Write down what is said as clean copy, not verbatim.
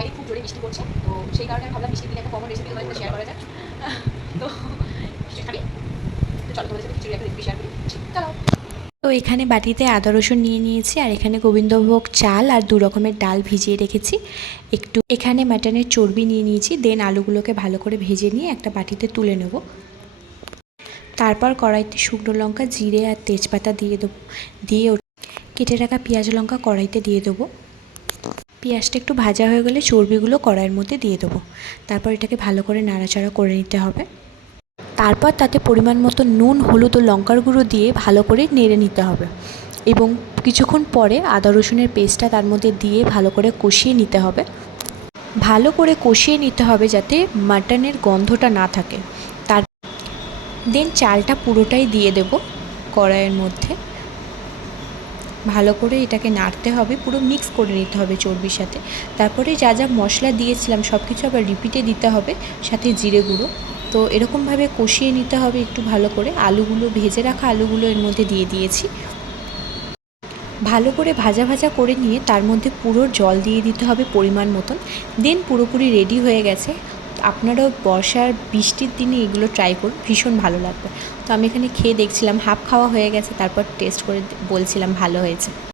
বাইরে খুব জোরে বৃষ্টি পড়ছে, তো সেই কারণে আমি ভাবলাম বৃষ্টির দিনে একটা কমন রেসিপি তোমাদের সাথে শেয়ার করা যায়। তো খাবি, তো চলো তোমাদের সাথে খিচুড়ি একটা রেসিপি শেয়ার করি। চলো। তো এখানে বাটিতে আদা রসুন নিয়ে নিয়েছি, আর এখানে গোবিন্দভোগ চাল আর 2 রকমের ডাল ভিজিয়ে রেখেছি। একটু এখানে মাটনের চর্বি নিয়ে নিয়েছি, দেন আলুগুলোকে ভালো করে ভেজে নিয়ে একটা বাটিতে তুলে নেব। তারপর কড়াইতে শুকনো লঙ্কা, জিরে আর তেজপাতা দিয়ে দেবো। দিয়ে কেটে রাখা পেঁয়াজ লঙ্কা কড়াইতে দিয়ে দেবো। পেঁয়াজটা একটু ভাজা হয়ে গেলে চর্বিগুলো কড়াইয়ের মধ্যে দিয়ে দেবো। তারপর এটাকে ভালো করে নাড়াচাড়া করে নিতে হবে। তারপর তাতে পরিমাণ মতো নুন, হলুদ ও লঙ্কার গুঁড়ো দিয়ে ভালো করে নেড়ে নিতে হবে এবং কিছুক্ষণ পরে আদা রসুনের পেস্টটা তার মধ্যে দিয়ে ভালো করে কষিয়ে নিতে হবে। ভালো করে কষিয়ে নিতে হবে যাতে মাটনের গন্ধটা না থাকে। তার দেন চালটা পুরোটাই দিয়ে দেব কড়াইয়ের মধ্যে। ভালো করে এটাকে নাড়তে হবে, পুরো মিক্স করে নিতে হবে চর্বির সাথে। তারপরে যা যা মশলা দিয়েছিলাম সব কিছু আবার রিপিটে দিতে হবে, সাথে জিরে গুঁড়ো। তো এরকমভাবে কষিয়ে নিতে হবে একটু ভালো করে। আলুগুলো, ভেজে রাখা আলুগুলো এর মধ্যে দিয়ে দিয়েছি। ভালো করে ভাজা ভাজা করে নিয়ে তার মধ্যে পুরো জল দিয়ে দিতে হবে পরিমাণ মতন। দেন পুরোপুরি রেডি হয়ে গেছে। আপনারাও বর্ষার বৃষ্টির দিনে এগুলো ট্রাই করুন, ভীষণ ভালো লাগবে। তো আমি এখানে খেয়ে দেখছিলাম, হাফ খাওয়া হয়ে গেছে, তারপর টেস্ট করে বলছিলাম ভালো হয়েছে।